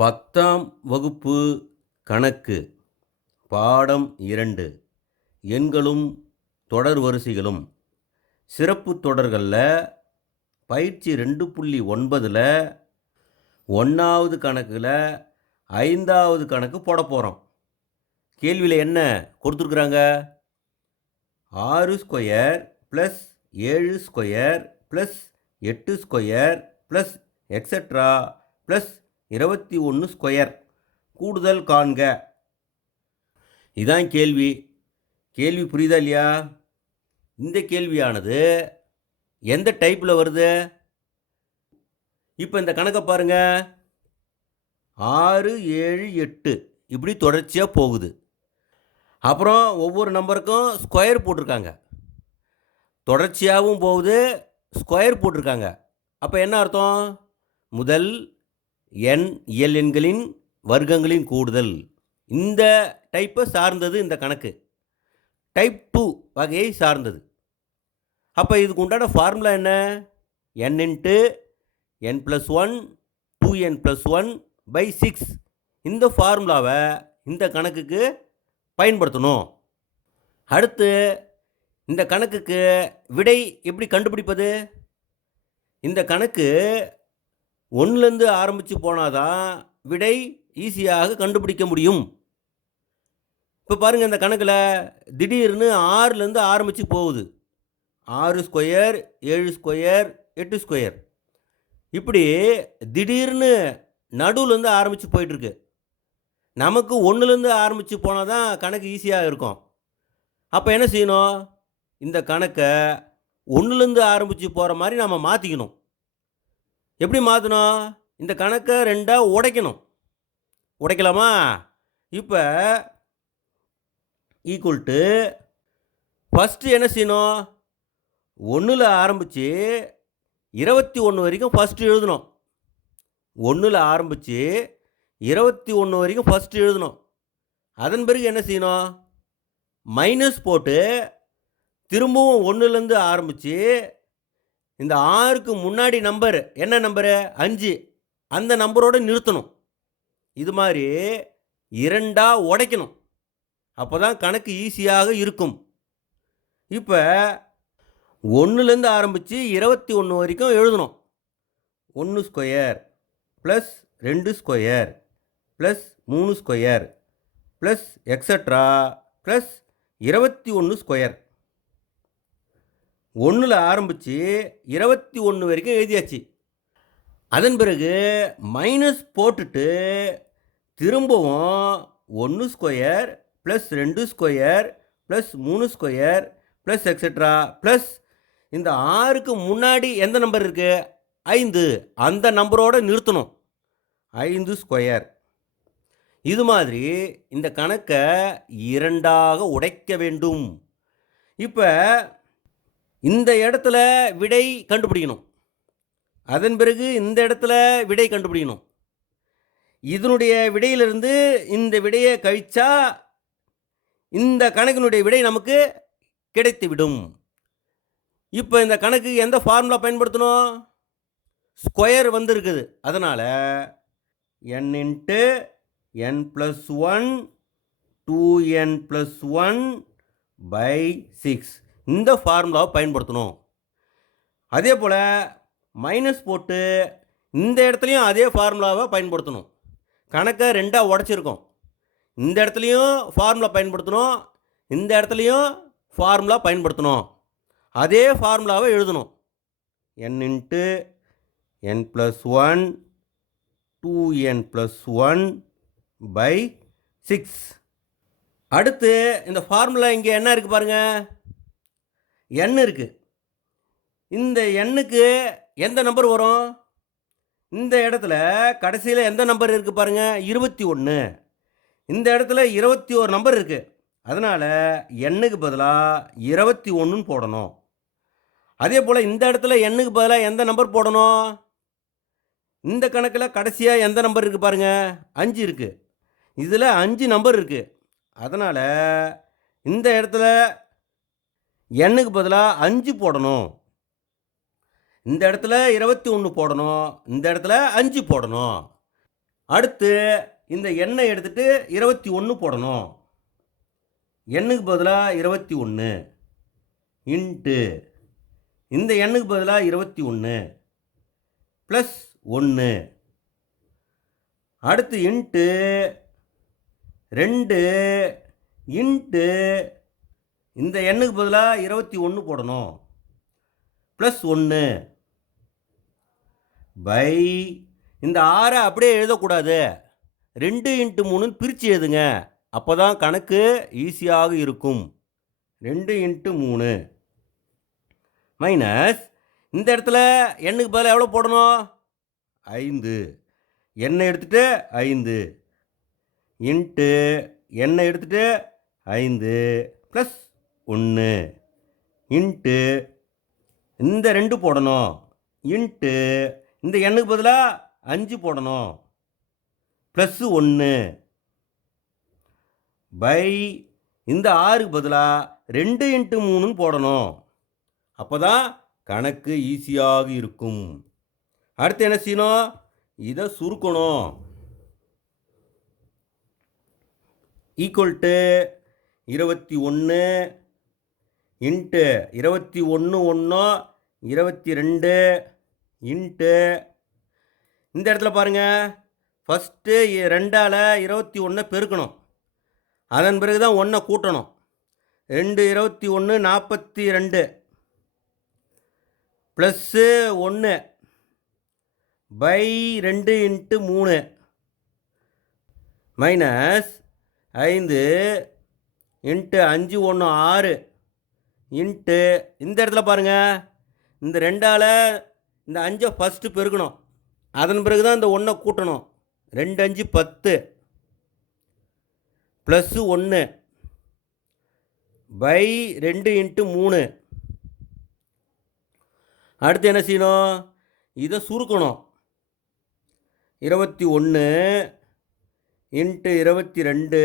பத்தாம் வகுப்பு கணக்கு பாடம் இரண்டு. எண்களும் தொடர் வரிசைகளும். சிறப்பு தொடர்களில் பயிற்சி ரெண்டு புள்ளி ஒன்பதில் ஒன்றாவது கணக்கில் ஐந்தாவது கணக்கு போட போகிறோம் கேள்வியில் என்ன கொடுத்துருக்குறாங்க? ஆறு ஸ்கொயர் ப்ளஸ் ஏழு ஸ்கொயர் ப்ளஸ் எட்டு ஸ்கொயர் ப்ளஸ் எக்ஸட்ரா ப்ளஸ் இருபத்தி ஒன்று ஸ்கொயர் கூடுதல் காண்க. இதான் கேள்வி. கேள்வி புரியுதா இல்லையா? இந்த கேள்வியானது எந்த டைப்பில் வருது? இப்போ இந்த கணக்கை பாருங்க. ஆறு ஏழு எட்டு. இப்படி தொடர்ச்சியாக போகுது. அப்புறம் ஒவ்வொரு நம்பருக்கும் ஸ்கொயர் போட்டிருக்காங்க. தொடர்ச்சியாகவும் போகுது ஸ்கொயர் போட்டிருக்காங்க. அப்போ என்ன அர்த்தம்? முதல் எண் இயல் எண்களின் வர்க்கங்களின் கூடுதல். இந்த டைப்பை சார்ந்தது இந்த கணக்கு. டைப் டூ வகையை சார்ந்தது. அப்போ இதுக்கு உண்டான ஃபார்முலா என்ன? N into N plus one two N plus one by six இந்த ஃபார்முலாவை இந்த கணக்குக்கு பயன்படுத்தணும். அடுத்து இந்த கணக்குக்கு விடை எப்படி கண்டுபிடிப்பது? இந்த கணக்கு ஒன்றுலேருந்து ஆரம்பித்து போனாதான் விடை ஈஸியாக கண்டுபிடிக்க முடியும். இப்போ பாருங்கள் இந்த கணக்கில் திடீர்னு ஆறுலேருந்து ஆரம்பித்து போகுது. ஆறு ஸ்கொயர் ஏழு ஸ்கொயர் எட்டு ஸ்கொயர். இப்படி திடீர்னு நடுவுலேருந்து ஆரம்பித்து போயிட்டுருக்கு. நமக்கு ஒன்றுலேருந்து ஆரம்பித்து போனால் தான் கணக்கு ஈஸியாக இருக்கும். அப்போ என்ன செய்யணும்? இந்த கணக்கை ஒன்றுலேருந்து ஆரம்பித்து போகிற மாதிரி நம்ம மாற்றிக்கணும் எப்படி மாற்றணும் இந்த கணக்கை ரெண்டாக உடைக்கணும். உடைக்கலாமா? இப்போ ஈக்குவல் டு ஃபஸ்ட்டு என்ன செய்யணும்? ஒன்றில் ஆரம்பித்து இருபத்தி ஒன்று வரைக்கும் ஃபஸ்ட்டு எழுதணும். ஒன்றில் ஆரம்பித்து இருபத்தி ஒன்று வரைக்கும் ஃபஸ்ட்டு எழுதணும். அதன் பிறகு என்ன செய்யணும்? மைனஸ் போட்டு திரும்பவும் ஒன்றுலேருந்து ஆரம்பித்து இந்த ஆறுக்கு முன்னாடி நம்பர் என்ன நம்பரு? அஞ்சு. அந்த நம்பரோடு நிறுத்தணும். இது மாதிரி இரண்டாக உடைக்கணும். அப்போ தான் கணக்கு ஈஸியாக இருக்கும். இப்போ ஒன்றுலேருந்து ஆரம்பித்து இருபத்தி ஒன்று வரைக்கும் எழுதணும். ஒன்று ஸ்கொயர் ப்ளஸ் ரெண்டு ஸ்கொயர் ப்ளஸ் மூணு ஸ்கொயர் ப்ளஸ் எக்ஸட்ரா ப்ளஸ் இருபத்தி ஒன்று ஸ்கொயர். ஒன்றில் ஆரம்பித்து இருபத்தி ஒன்று வரைக்கும் எழுதியாச்சு. அதன் பிறகு மைனஸ் போட்டுட்டு திரும்பவும் ஒன்று ஸ்கொயர் ப்ளஸ் ரெண்டு ஸ்கொயர் ப்ளஸ் மூணு ஸ்கொயர் ப்ளஸ் எக்ஸட்ரா ப்ளஸ் இந்த ஆறுக்கு முன்னாடி எந்த நம்பர் இருக்குது ஐந்து. அந்த நம்பரோடு நிறுத்தணும். ஐந்து ஸ்கொயர் இது மாதிரி இந்த கணக்கை இரண்டாக உடைக்க வேண்டும். இப்போ இந்த இடத்துல விடை கண்டுபிடிக்கணும். அதன் பிறகு இந்த இடத்துல விடை கண்டுபிடிக்கணும். இதனுடைய விடையிலிருந்து இந்த விடையை கழிச்சா இந்த கணக்கினுடைய விடை நமக்கு கிடைத்துவிடும். இப்போ இந்த கணக்கு எந்த ஃபார்முலா பயன்படுத்தணும்? ஸ்கொயர் வந்திருக்குது. அதனால் N into N plus one two N plus one by six இந்த ஃபார்முலாவை பயன்படுத்தணும். அதே போல் மைனஸ் போட்டு இந்த இடத்துலையும் அதே ஃபார்முலாவை பயன்படுத்தணும். கணக்கை ரெண்டாக உடச்சிருக்கோம். இந்த இடத்துலையும் ஃபார்முலா பயன்படுத்தணும். இந்த இடத்துலையும் ஃபார்முலா பயன்படுத்தணும். அதே ஃபார்முலாவை எழுதணும். N into N plus one two N plus one by six அடுத்து இந்த ஃபார்முலா இங்கே என்ன இருக்குது பாருங்கள் எண் இருக்குது இந்த எண்ணுக்கு எந்த நம்பர் வரும்? இந்த இடத்துல கடைசியில் எந்த நம்பர் இருக்குது பாருங்கள் இருபத்தி ஒன்று இந்த இடத்துல இருபத்தி ஒரு நம்பர் இருக்குது அதனால் எண்ணுக்கு பதிலாக இருபத்தி ஒன்றுன்னு போடணும். அதே போல் இந்த இடத்துல எண்ணுக்கு பதிலாக எந்த நம்பர் போடணும்? இந்த கணக்கில் கடைசியாக எந்த நம்பர் இருக்குது பாருங்கள் அஞ்சு இருக்குது இதில் அஞ்சு நம்பர் இருக்குது அதனால் இந்த இடத்துல எண்ணுக்கு பதிலாக அஞ்சு போடணும். இந்த இடத்துல இருபத்தி ஒன்று போடணும். இந்த இடத்துல அஞ்சு போடணும். அடுத்து இந்த எண்ணை எடுத்துட்டு இருபத்தி ஒன்று போடணும். எண்ணுக்கு பதிலாக இருபத்தி ஒன்று இன்ட்டு இந்த எண்ணுக்கு பதிலாக இருபத்தி ஒன்று ப்ளஸ் ஒன்று அடுத்து இன்ட்டு ரெண்டு. இன்ட்டு இந்த எண்ணுக்கு பதிலாக இருபத்தி ஒன்று போடணும். ப்ளஸ் ஒன்று பை. இந்த ஆறை அப்படியே எழுதக்கூடாது. ரெண்டு இன்ட்டு மூணுன்னு பிரித்து எழுதுங்க. அப்போ தான் கணக்கு ஈஸியாக இருக்கும். ரெண்டு இன்ட்டு மூணு. மைனஸ் இந்த இடத்துல எண்ணுக்கு பதிலாக எவ்வளோ போடணும்? ஐந்து. எண்ணெய் எடுத்துட்டு ஐந்து. இன்ட்டு எண்ணெய் எடுத்துட்டு ஐந்து. ப்ளஸ் ஒன்று. இன்ட்டு இந்த ரெண்டு போடணும். இன்ட்டு இந்த எண்ணுக்கு பதிலாக அஞ்சு போடணும். ப்ளஸ்ஸு ஒன்று. பை இந்த ஆறுக்கு பதிலாக ரெண்டு இன்ட்டு மூணுன்னு போடணும். அப்போ தான் கணக்கு ஈஸியாக இருக்கும். அடுத்து என்ன செய்யணும்? இதை சுருக்கணும். ஈக்குவல் டு இருபத்தி ஒன்று இன்ட்டு இருபத்தி ஒன்று ஒன்று இருபத்தி ரெண்டு இன்ட்டு. இந்த இடத்துல பாருங்கள் ஃபஸ்ட்டு ரெண்டால் இருபத்தி ஒன்றை பெருக்கணும். அதன் பிறகு தான் ஒன்றை கூட்டணும். ரெண்டு இருபத்தி ஒன்று நாற்பத்தி ரெண்டு. ப்ளஸ்ஸு ஒன்று. பை ரெண்டு இன்ட்டு மூணு. மைனஸ் ஐந்து இன்ட்டு அஞ்சு ஒன்று ஆறு. இன்ட்டு இந்த இடத்துல பாருங்கள் இந்த ரெண்டால் இந்த அஞ்சை ஃபஸ்ட்டு பெருக்கணும். அதன் பிறகு தான் இந்த ஒன்றை கூட்டணும். ரெண்டு அஞ்சு பத்து. ப்ளஸ்ஸு ஒன்று பை ரெண்டு இன்ட்டு மூணு. அடுத்து என்ன செய்யணும்? இதை சுருக்கணும். இருபத்தி ஒன்று இன்ட்டு இருபத்தி ரெண்டு.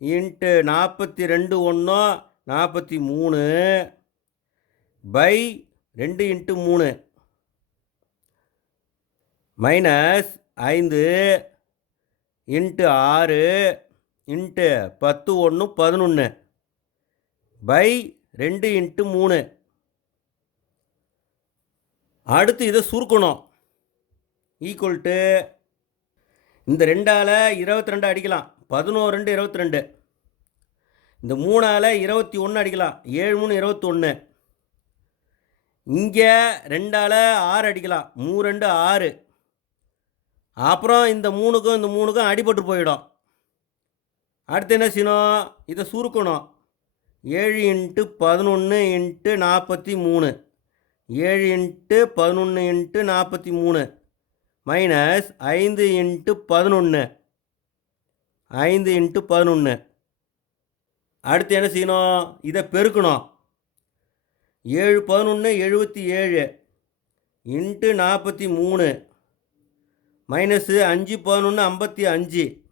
இன்ட்டு நாற்பத்தி ரெண்டு ஒன்றும் நாற்பத்தி மூணு பை ரெண்டு இன்ட்டு மூணு. மைனஸ் ஐந்து இன்ட்டு ஆறு இன்ட்டு பத்து ஒன்று பதினொன்று பை ரெண்டு இன்ட்டு மூணு. அடுத்து இதை சுருக்கணும். ஈக்குவல் டு இந்த ரெண்டால் இருபத்தி ரெண்டு அடிக்கலாம். பதினோரு ரெண்டு இருபத்தி ரெண்டு. இந்த மூணால் இருபத்தி ஒன்று அடிக்கலாம். ஏழு மூணு இருபத்தொன்று இங்கே ரெண்டால் ஆறு அடிக்கலாம். மூணு ரெண்டு ஆறு. அப்புறம் இந்த மூணுக்கும் இந்த மூணுக்கும் அடிபட்டு போயிடும். அடுத்து என்ன செய்யணும்? இதை சுருக்கணும். ஏழு இன்ட்டு பதினொன்று இன்ட்டு நாற்பத்தி மூணு. ஏழு இன்ட்டு பதினொன்று இன்ட்டு நாற்பத்தி மூணு. மைனஸ் ஐந்து இன்ட்டு பதினொன்று ஐந்து இன்ட்டு பதினொன்று அடுத்து என்ன செய்யணும்? இதை பெருக்கணும். ஏழு பதினொன்று எழுபத்தி ஏழு. இன்ட்டு நாற்பத்தி மூணு. மைனஸு அஞ்சு பதினொன்று ஐம்பத்தி அஞ்சு.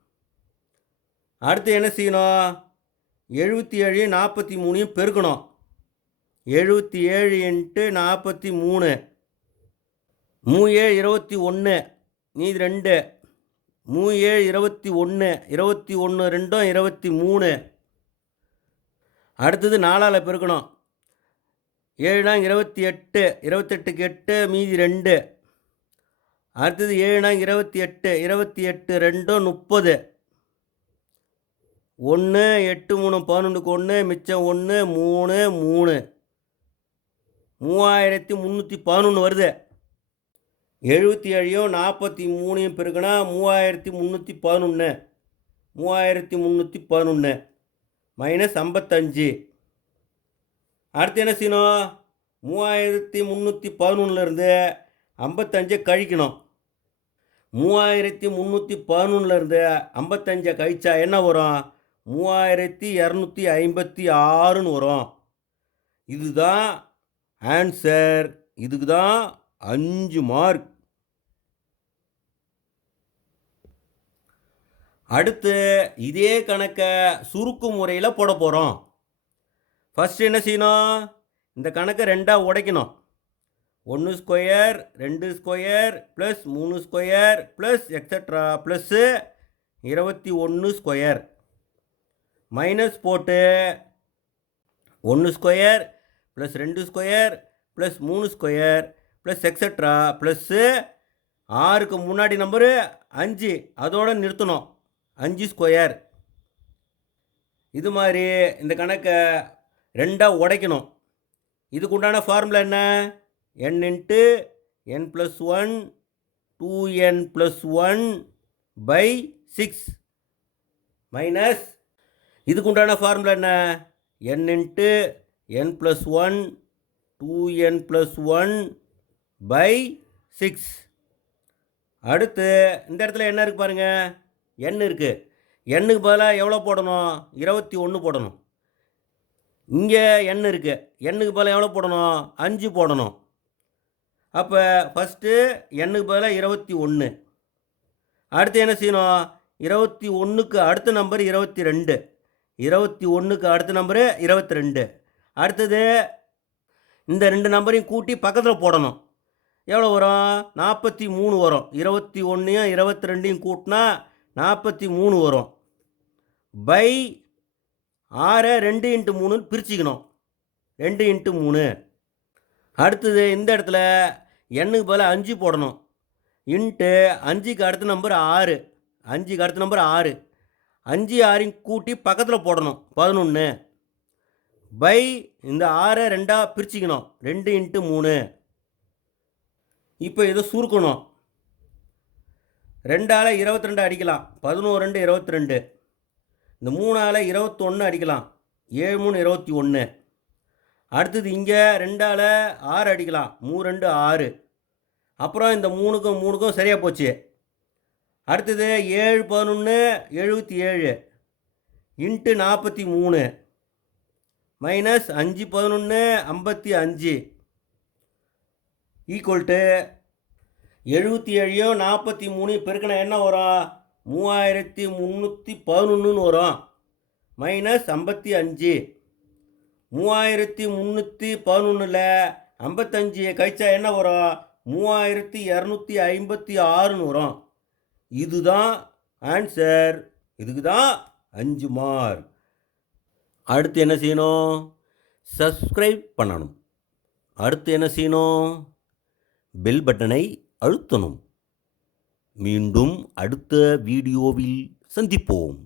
அடுத்து என்ன செய்யணும்? எழுபத்தி ஏழு நாற்பத்தி மூணையும் பெருக்கணும். எழுபத்தி ஏழு இன்ட்டு நாற்பத்தி மூணு. மூ ஏழு இருபத்தி ஒன்று மீதி ரெண்டு. மூ ஏழு இருபத்தி ஒன்று இருபத்தி ஒன்று ரெண்டும் இருபத்தி மூணு. அடுத்தது நாலால் பெருக்கணும். ஏழுனா இருபத்தி எட்டு இருபத்தெட்டுக்கு எட்டு மீதி ரெண்டு. அடுத்தது ஏழுனா இருபத்தி எட்டு இருபத்தி எட்டு ரெண்டும் முப்பது. ஒன்று எட்டு மூணு பதினொன்றுக்கு ஒன்று மிச்சம் ஒன்று மூணு மூணு. மூவாயிரத்தி முந்நூற்றி பதினொன்று வருது. எழுபத்தி ஏழையும் நாற்பத்தி மூணையும் பெருக்கினா மூவாயிரத்தி முந்நூற்றி பதினொன்று மூவாயிரத்தி முந்நூற்றி பதினொன்று மைனஸ் ஐம்பத்தஞ்சு. அடுத்து என்ன செய்யணும்? மூவாயிரத்தி முந்நூற்றி பதினொன்றுலேருந்து ஐம்பத்தஞ்சை கழிக்கணும். மூவாயிரத்தி முந்நூற்றி பதினொன்றுலேருந்து ஐம்பத்தஞ்சை கழிச்சா என்ன வரும்? மூவாயிரத்தி இரநூத்தி ஐம்பத்தி ஆறுன்னு வரும். இதுதான் ஆன்சர். இதுக்கு தான் அஞ்சு மார்க். அடுத்து இதே கணக்கை சுருக்கு முறையில் போட போகிறோம் ஃபஸ்ட்டு என்ன செய்யணும்? இந்த கணக்கை ரெண்டாக உடைக்கணும். ஒன்று ஸ்கொயர் ரெண்டு ஸ்கொயர் ப்ளஸ் மூணு ஸ்கொயர் ப்ளஸ் எக்ஸட்ரா ப்ளஸ்ஸு இருபத்தி ஒன்று ஸ்கொயர் மைனஸ் போட்டு ஒன்று ஸ்கொயர் ப்ளஸ் ரெண்டு ஸ்கொயர் ப்ளஸ் மூணு ஸ்கொயர் ப்ளஸ் எக்ஸட்ரா ப்ளஸ்ஸு ஆறுக்கு முன்னாடி நம்பரு அஞ்சு. அதோடு நிறுத்தணும். அஞ்சு ஸ்கொயர். இது மாதிரி இந்த கணக்கை ரெண்டாக உடைக்கணும். இதுக்கு உண்டான ஃபார்முலா என்ன? N into N plus one two N plus one by six minus இதுக்கு உண்டான ஃபார்முலா என்ன? N into N plus one two N plus one by six அடுத்து இந்த இடத்துல என்ன இருக்குது பாருங்கள் எண் இருக்குது எண்ணுக்கு பதிலாக எவ்வளோ போடணும்? இருபத்தி ஒன்று போடணும். இங்கே எண் இருக்குது எண்ணுக்கு பதிலாக எவ்வளோ போடணும்? அஞ்சு போடணும். அப்போ ஃபஸ்ட்டு எண்ணுக்கு பதிலாக இருபத்தி ஒன்று அடுத்து என்ன செய்யணும்? இருபத்தி ஒன்றுக்கு அடுத்த நம்பர் இருபத்தி ரெண்டு. இருபத்தி ஒன்றுக்கு அடுத்த நம்பரு இருபத்தி ரெண்டு. அடுத்தது இந்த ரெண்டு நம்பரையும் கூட்டி பக்கத்தில் போடணும். எவ்வளோ வரும்? நாற்பத்தி மூணு வரும். இருபத்தி ஒன்றையும் இருபத்தி ரெண்டையும் கூட்டினா நாற்பத்தி மூணு வரும். பை ஆறை ரெண்டு இன்ட்டு மூணுன்னு பிரிச்சுக்கணும். ரெண்டு இன்ட்டு மூணு. அடுத்தது இந்த இடத்துல எண்ணுக்கு பதிலாக அஞ்சு போடணும். இன்ட்டு அஞ்சுக்கு அடுத்த நம்பர் ஆறு. அஞ்சுக்கு அடுத்த நம்பர் ஆறு. அஞ்சு ஆறையும் கூட்டி பக்கத்தில் போடணும். பதினொன்று பை இந்த ஆறை ரெண்டாக பிரிச்சுக்கணும். ரெண்டு இன்ட்டு மூணு. இப்போ இதை சுருக்கணும். ரெண்டால் இருபத்தி ரெண்டு அடிக்கலாம். பதினோரு ரெண்டு இருபத்தி ரெண்டு இந்த மூணால் இருபத்தொன்று அடிக்கலாம். ஏழு மூணு இருபத்தி ஒன்று. அடுத்தது இங்கே ரெண்டால் ஆறு அடிக்கலாம். மூணு ரெண்டு ஆறு. அப்புறம் இந்த மூணுக்கும் மூணுக்கும் சரியாக போச்சு. அடுத்தது ஏழு பதினொன்று எழுபத்தி ஏழு. இன்ட்டு நாற்பத்தி மூணு. மைனஸ் அஞ்சு பதினொன்று ஐம்பத்தி அஞ்சு. ஈக்குவல் டு எழுபத்தி ஏழையும் நாற்பத்தி மூணு பெருக்கினா என்ன வரும்? மூவாயிரத்தி முந்நூற்றி பதினொன்றுன்னு வரும். மைனஸ் ஐம்பத்தி அஞ்சு. மூவாயிரத்தி முந்நூற்றி பதினொன்றில் ஐம்பத்தஞ்சு கழிச்சா என்ன வரும்? மூவாயிரத்தி இரநூத்தி ஐம்பத்தி ஆறுன்னு வரும். இதுதான் ஆன்சர் இதுக்கு தான் அஞ்சு மார்க் அடுத்து என்ன செய்யணும்? சப்ஸ்கிரைப் பண்ணணும். அடுத்து என்ன செய்யணும்? பெல் பட்டனை அழுத்தணும். மீண்டும் அடுத்த வீடியோவில் சந்திப்போம்.